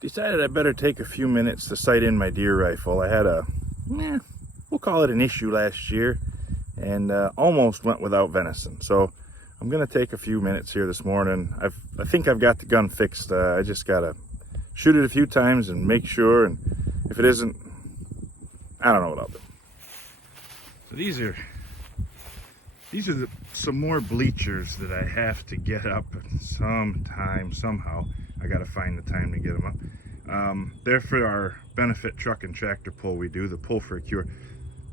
Decided I better take a few minutes to sight in my deer rifle. I had we'll call it an issue last year, and almost went without venison. So I'm gonna take a few minutes here this morning. I think I've got the gun fixed. I just gotta shoot it a few times and make sure, and if it isn't, I don't know what I'll do. So these are some more bleachers that I have to get up sometime, somehow. I gotta find the time to get them up. They're for our benefit truck and tractor pull we do, the pull for a cure.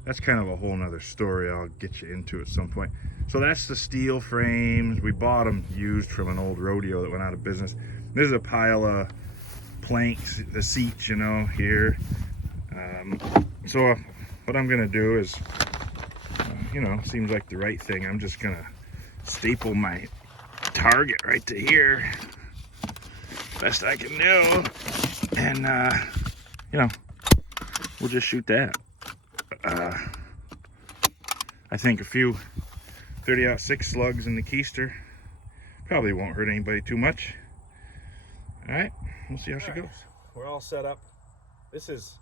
That's kind of a whole nother story I'll get you into at some point. So that's the steel frames. We bought them used from an old rodeo that went out of business. There's a pile of planks, the seats, you know, here. So what I'm gonna do is, you know, seems like the right thing. I'm just gonna staple my target right to here, best I can do, and you know, we'll just shoot that. I think a few 30-06 slugs in the keister probably won't hurt anybody too much. All right, we'll see how she goes. We're all set up. This is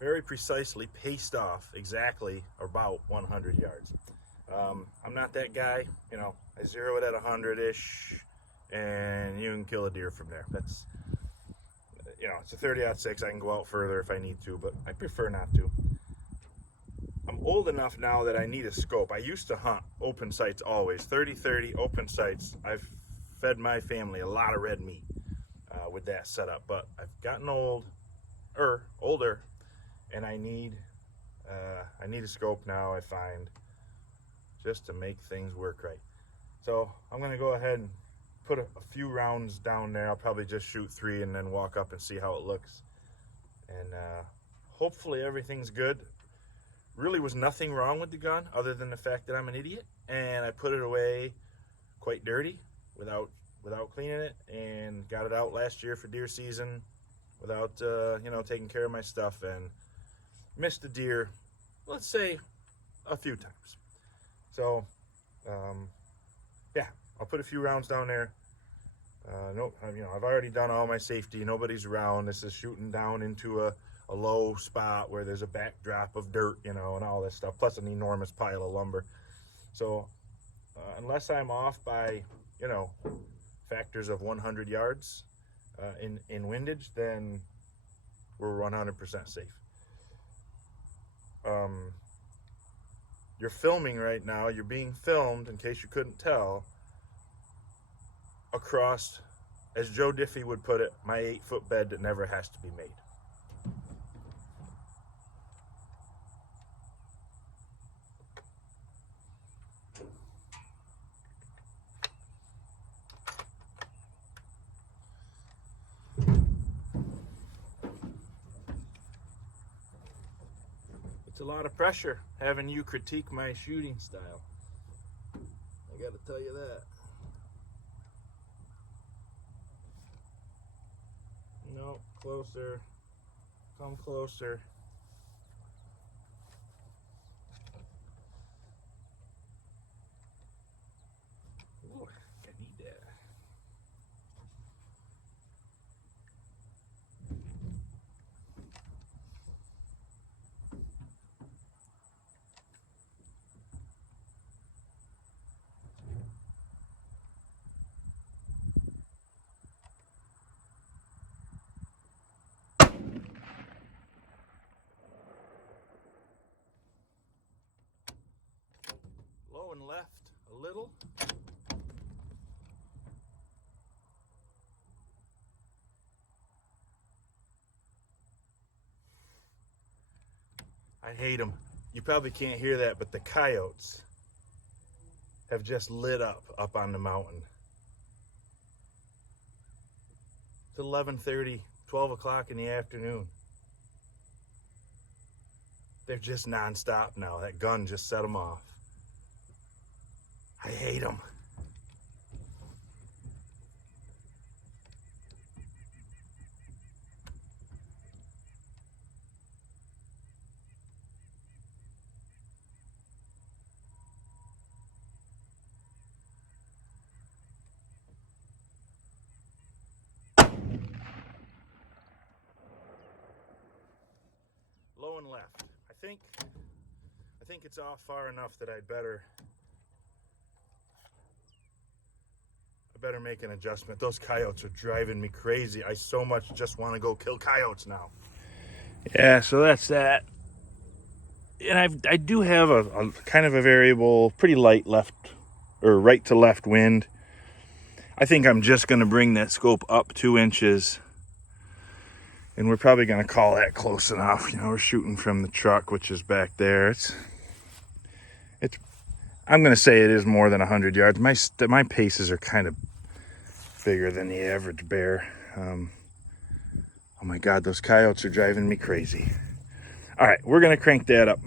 very precisely paced off exactly about 100 yards. I'm not that guy, you know, I zero it at 100-ish and you can kill a deer from there. That's, you know, it's a 30-06. I can go out further if I need to, but I prefer not to. I'm old enough now that I need a scope. I used to hunt open sights always, 30-30 open sights. I've fed my family a lot of red meat with that setup, but I've gotten older, and I need a scope now, I find, just to make things work right. So I'm gonna go ahead and put a few rounds down there. I'll probably just shoot 3 and then walk up and see how it looks, and hopefully everything's good. Really was nothing wrong with the gun other than the fact that I'm an idiot, and I put it away quite dirty without cleaning it, and got it out last year for deer season without you know, taking care of my stuff, and missed the deer, let's say, a few times. So yeah, I'll put a few rounds down there. No, you know, I've already done all my safety. Nobody's around. This is shooting down into a low spot where there's a backdrop of dirt, you know, and all this stuff, plus an enormous pile of lumber. So unless I'm off by, you know, factors of 100 yards in windage, then we're 100% safe. You're filming right now. You're being filmed, in case you couldn't tell, across, as Joe Diffie would put it, my 8-foot bed that never has to be made. It's a lot of pressure having you critique my shooting style. I gotta tell you that. No, closer. Come closer. Ooh, I need that. Low and left a little. I hate them. You probably can't hear that, but the coyotes have just lit up on the mountain. It's 11:30, 12 o'clock in the afternoon. They're just nonstop now. That gun just set them off. I hate them. I think it's off far enough that I better make an adjustment. Those coyotes are driving me crazy. I so much just want to go kill coyotes now. Yeah, so that's that. And I do have a kind of a variable, pretty light left or right to left wind. I think I'm just going to bring that scope up 2 inches. And we're probably going to call that close enough. You know, we're shooting from the truck, which is back there. I'm going to say it is more than 100 yards. My paces are kind of bigger than the average bear. Oh my God, those coyotes are driving me crazy. All right, we're going to crank that up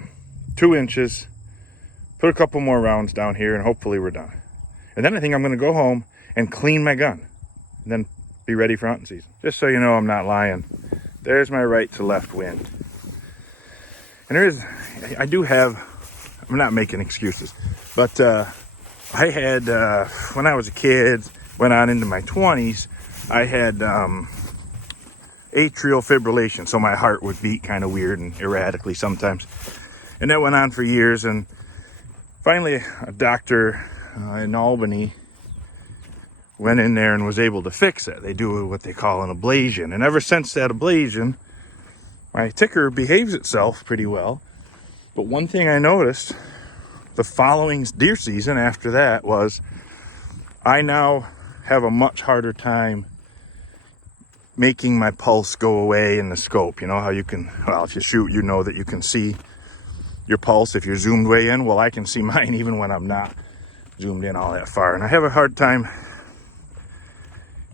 2 inches, put a couple more rounds down here, and hopefully we're done. And then I think I'm going to go home and clean my gun, and then be ready for hunting season. Just so you know, I'm not lying. There's my right to left wind. And I do have, I'm not making excuses, but I had, when I was a kid, went on into my 20s, I had atrial fibrillation, so my heart would beat kind of weird and erratically sometimes. And that went on for years, and finally a doctor in Albany went in there and was able to fix it. They do what they call an ablation, and ever since that ablation, my ticker behaves itself pretty well. But one thing I noticed the following deer season after that was I now have a much harder time making my pulse go away in the scope. You know how you can, well, if you shoot, you know that you can see your pulse if you're zoomed way in. Well, I can see mine even when I'm not zoomed in all that far. And I have a hard time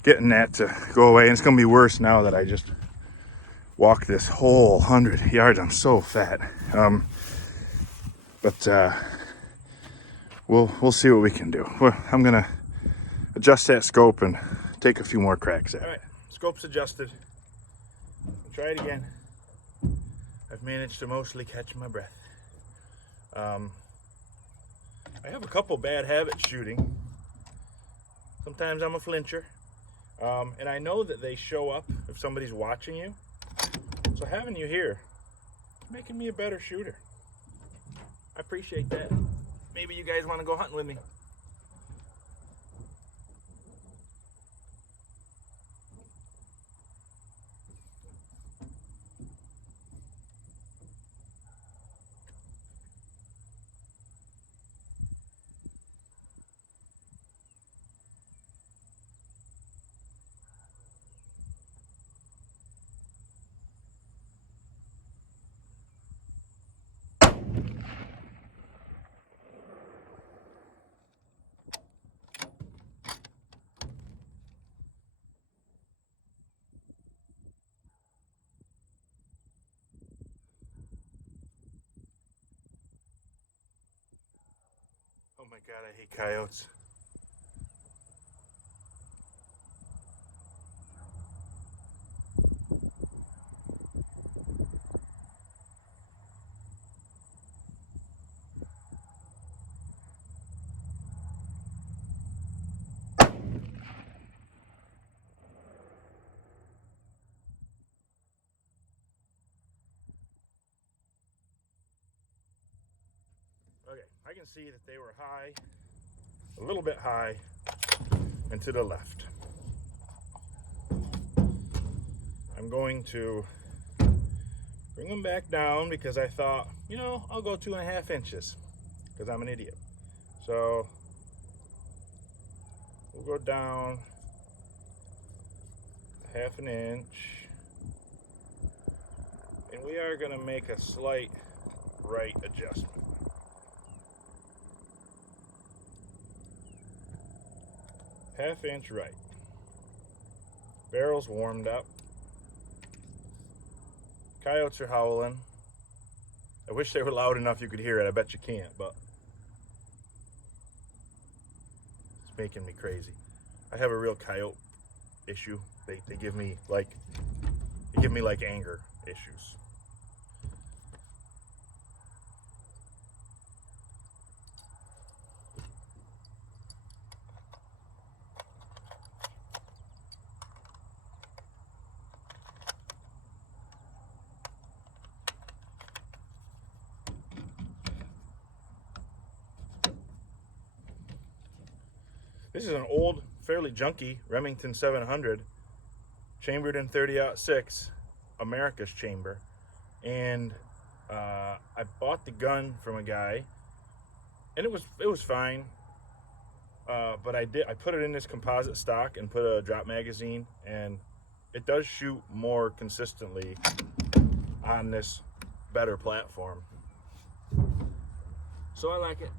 getting that to go away. And it's going to be worse now that I just walked this whole 100 yards. I'm so fat. But we'll see what we can do. Well, I'm going to adjust that scope and take a few more cracks at it. All right, scope's adjusted. I'll try it again. I've managed to mostly catch my breath. I have a couple bad habits shooting. Sometimes I'm a flincher. And I know that they show up if somebody's watching you. So having you here is making me a better shooter. I appreciate that. Maybe you guys want to go hunting with me. Oh my God, I hate coyotes. Okay, I can see that they were high, a little bit high, and to the left. I'm going to bring them back down because I thought, you know, I'll go 2.5 inches because I'm an idiot. So we'll go down 1/2 inch, and we are going to make a slight right adjustment. 1/2 inch right. Barrel's warmed up. Coyotes are howling. I wish they were loud enough you could hear it. I bet you can't, but it's making me crazy. I have a real coyote issue. They give me like anger issues. This is an old, fairly junky Remington 700, chambered in 30-06, America's chamber. And I bought the gun from a guy, and it was fine. But I put it in this composite stock and put a drop magazine, and it does shoot more consistently on this better platform. So I like it.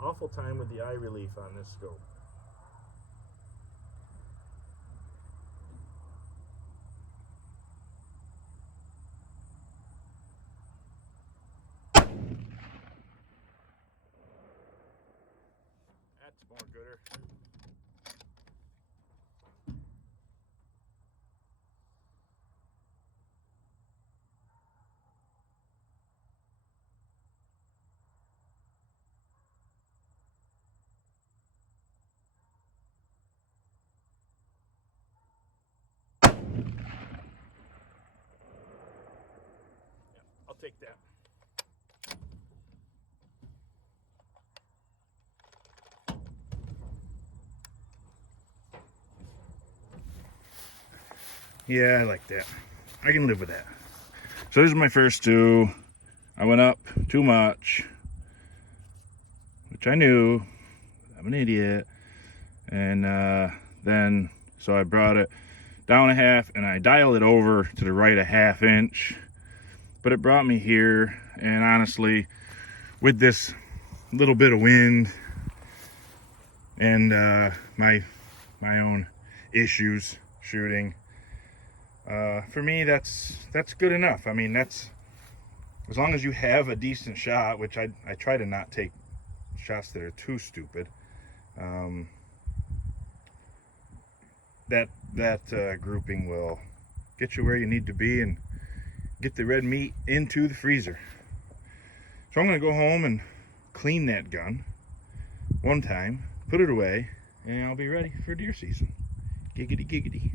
Awful time with the eye relief on this scope. That's more gooder. I'll take that. Yeah, I like that. I can live with that. So these are my first two. I went up too much, which I knew. I'm an idiot. And then, so I brought it down a half, and I dialed it over to the right a half inch. But it brought me here, and honestly, with this little bit of wind and my own issues shooting, for me that's good enough. I mean, that's as long as you have a decent shot, which I try to not take shots that are too stupid. That grouping will get you where you need to be and get the red meat into the freezer. So I'm going to go home and clean that gun one time, put it away, and I'll be ready for deer season. Giggity giggity.